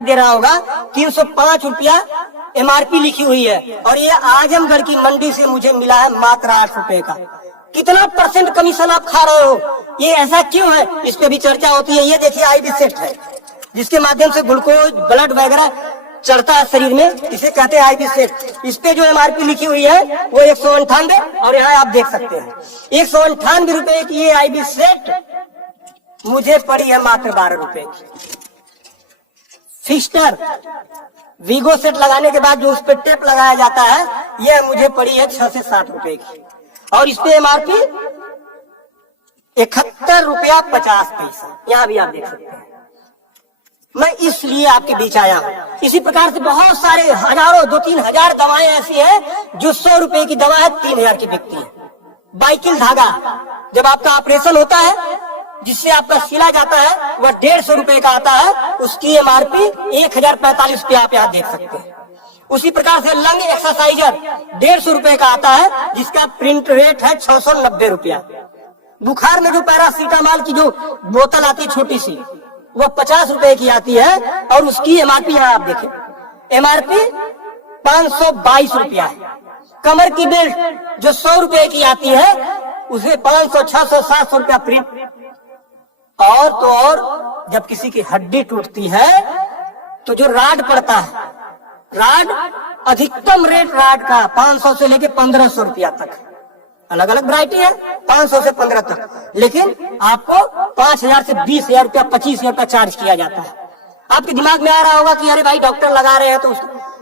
दे रहा होगा 305 रुपया MRP लिखी हुई है और ये आजमगढ़ की मंडी से मुझे मिला है मात्र 8 रुपए का। कितना % कमीशन आप खा रहे हो? ये ऐसा क्यों है? इस पे भी चर्चा होती है। ये देखिए आईबी सेट है जिसके माध्यम से ग्लूकोज ब्लड वगैरह चढ़ता है शरीर में, इसे कहते हैं आईबी सेट। इस पे जो MRP लिखी हुई है वो 198 और यहाँ आप देख सकते हैं 198 रुपए की ये आईबी सेट मुझे पड़ी है मात्र 12 रुपए की। फिस्टर वीगो सेट लगाने के बाद जो उस पर टेप लगाया जाता है यह मुझे पड़ी है 6 से 7 रुपए की और इस पे MRP 71 रुपया 50 पैसा। यहाँ भी आप देख सकते हैं। मैं इसलिए आपके बीच आया हूँ। इसी प्रकार से बहुत सारे हजारों 2-3 हजार दवाएं ऐसी हैं जो 100 रुपए की दवा है 3000 की बिकती है। बाइकिल धागा जब आपका ऑपरेशन होता है जिससे आपका सिला जाता है वह 150 रुपए का आता है, उसकी MRP 1045 रुपया आप यहाँ देख सकते हैं। उसी प्रकार से लंग एक्सरसाइजर 150 रुपए का आता है जिसका प्रिंट रेट है 690 रुपया। बुखार में जो पैरासीटामॉल की जो बोतल आती है छोटी सी वह 50 रुपए की आती है और उसकी MRP यहाँ आप देखें MRP 522 रुपया है। कमर की बेल्ट जो 100 रुपए की आती है उसे 500, 600, 700 रुपया प्रिंट। और तो और जब किसी की हड्डी टूटती है तो जो राड पड़ता है, राड अधिकतम रेट राड का 500 से लेके 1500 रुपया तक, अलग अलग वैरायटी है 500 से 15 तक, लेकिन आपको 5000 से 20,000 रुपया 25,000 रुपया चार्ज किया जाता है। आपके दिमाग में आ रहा होगा कि अरे भाई डॉक्टर लगा रहे हैं तो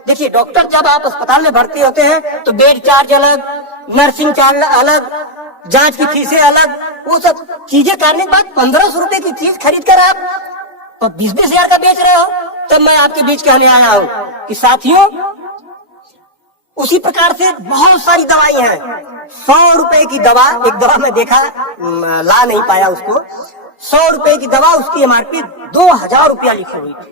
देखिए डॉक्टर जब आप अस्पताल में भर्ती होते हैं तो बेड चार्ज अलग, नर्सिंग चार्ज अलग, जांच की फीसें अलग, वो सब चीजें करने के बाद 1500 रुपए की चीज खरीद कर आप तो 20-20 हजार का बेच रहे हो। तब मैं आपके बीच कहने आया हूँ कि साथियों उसी प्रकार से बहुत सारी दवाई हैं। 100 रुपए की दवा, एक दवा में देखा ला नहीं पाया उसको, 100 रुपए की दवा उसकी MRP 2000 रुपया लिखी हुई थी।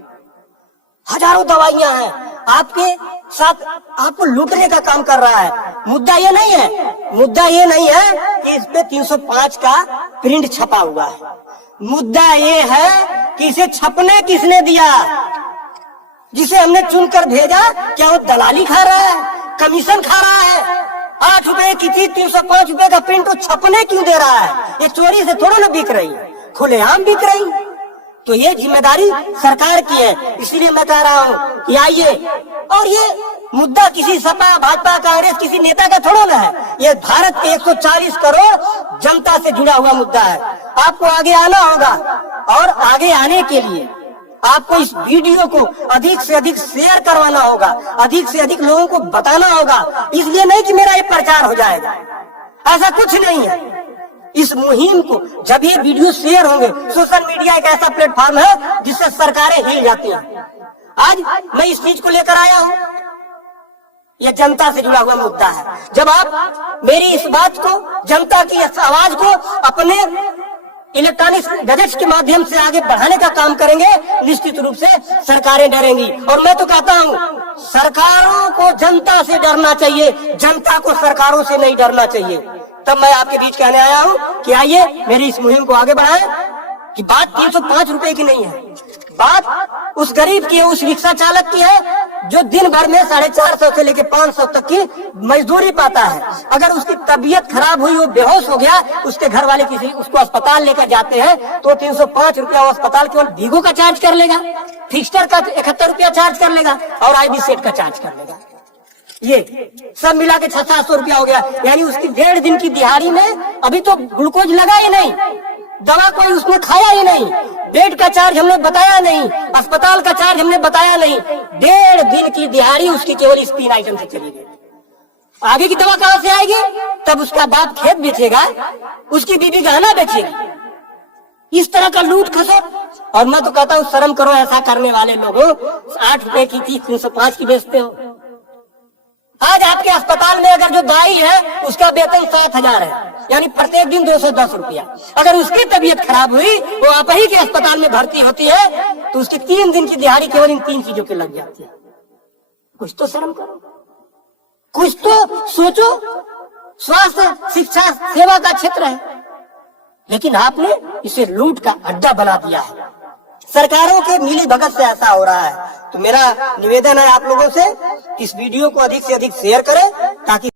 हजारों दवाइयां हैं आपके साथ, आपको लूटने का काम कर रहा है। मुद्दा ये नहीं है कि इस पे 305 का प्रिंट छपा हुआ है। मुद्दा ये है कि इसे छपने किसने दिया? जिसे हमने चुनकर भेजा क्या वो दलाली खा रहा है, कमीशन खा रहा है? 8 रुपए की चीज 305 रुपए का प्रिंट तो छपने क्यों दे रहा है? ये चोरी से थोड़ा ना बिक रही है, खुलेआम बिक रही है। तो ये जिम्मेदारी सरकार की है। इसीलिए मैं कह रहा हूँ कि आइए, और ये मुद्दा किसी सपा भाजपा कांग्रेस किसी नेता का थोड़ा ना है, ये भारत के 140 करोड़ जनता से जुड़ा हुआ मुद्दा है। आपको आगे आना होगा और आगे आने के लिए आपको इस वीडियो को अधिक से अधिक शेयर करवाना होगा, अधिक से अधिक लोगों को बताना होगा। इसलिए नहीं कि मेरा ये प्रचार हो जाएगा, ऐसा कुछ नहीं है। इस मुहिम को जब ये वीडियो शेयर होंगे, सोशल मीडिया एक ऐसा प्लेटफॉर्म है जिससे सरकारें हिल जाती हैं। आज मैं इस चीज को लेकर आया हूँ, यह जनता से जुड़ा हुआ मुद्दा है। जब आप मेरी इस बात को, जनता की इस आवाज को अपने इलेक्ट्रॉनिक गैजेट्स के माध्यम से आगे बढ़ाने का काम करेंगे, निश्चित रूप से सरकारें डरेंगी। और मैं तो कहता हूँ सरकारों को जनता से डरना चाहिए, जनता को सरकारों से नहीं डरना चाहिए। तब मैं आपके बीच कहने आया हूँ कि आइए मेरी इस मुहिम को आगे बढ़ाएं। कि बात 305 रुपए की नहीं है, बात उस गरीब की है, उस रिक्शा चालक की है जो दिन भर में 450 से लेके 500 तक की मजदूरी पाता है। अगर उसकी तबीयत खराब हुई, वो बेहोश हो गया, उसके घर वाले किसी उसको अस्पताल लेकर जाते हैं तो 305 रुपया वो अस्पताल केवल वीगो का चार्ज कर लेगा, फिक्स्टर का 71 रुपया चार्ज कर लेगा और आईबी सेट का चार्ज कर लेगा। ये सब मिला के 600-700 रुपया हो गया। यानी उसकी 1.5 दिन की दिहाड़ी में अभी तो ग्लूकोज लगा ही नहीं, दवा कोई उसने खाया ही नहीं, बेड का चार्ज हमने बताया नहीं, अस्पताल का चार्ज हमने बताया नहीं। 1.5 दिन की दिहाड़ी उसकी केवल इस 3 आइटम से चली गई। आगे की दवा कहाँ से आएगी? तब उसका बाप खेत बेचेगा, उसकी बीबी गहना बेचेगी। इस तरह का लूट खसोट। और मैं तो कहता हूँ शर्म करो ऐसा करने वाले लोगों। 8 रुपए की चीज 305 की बेचते हो। आज आपके अस्पताल में अगर जो दाई है उसका वेतन 7,000 है, यानी प्रत्येक दिन 210 रुपया। अगर उसकी तबीयत खराब हुई, वो आप ही के अस्पताल में भर्ती होती है, तो उसकी 3 दिन की दिहाड़ी केवल इन 3 चीजों की लग जाती है। कुछ तो शर्म करो, कुछ तो सोचो। स्वास्थ्य, शिक्षा, सेवा का क्षेत्र है, लेकिन आपने इसे लूट का अड्डा बना दिया है। सरकारों के मिली भगत से ऐसा हो रहा है। तो मेरा निवेदन है आप लोगों से, इस वीडियो को अधिक से अधिक शेयर करें ताकि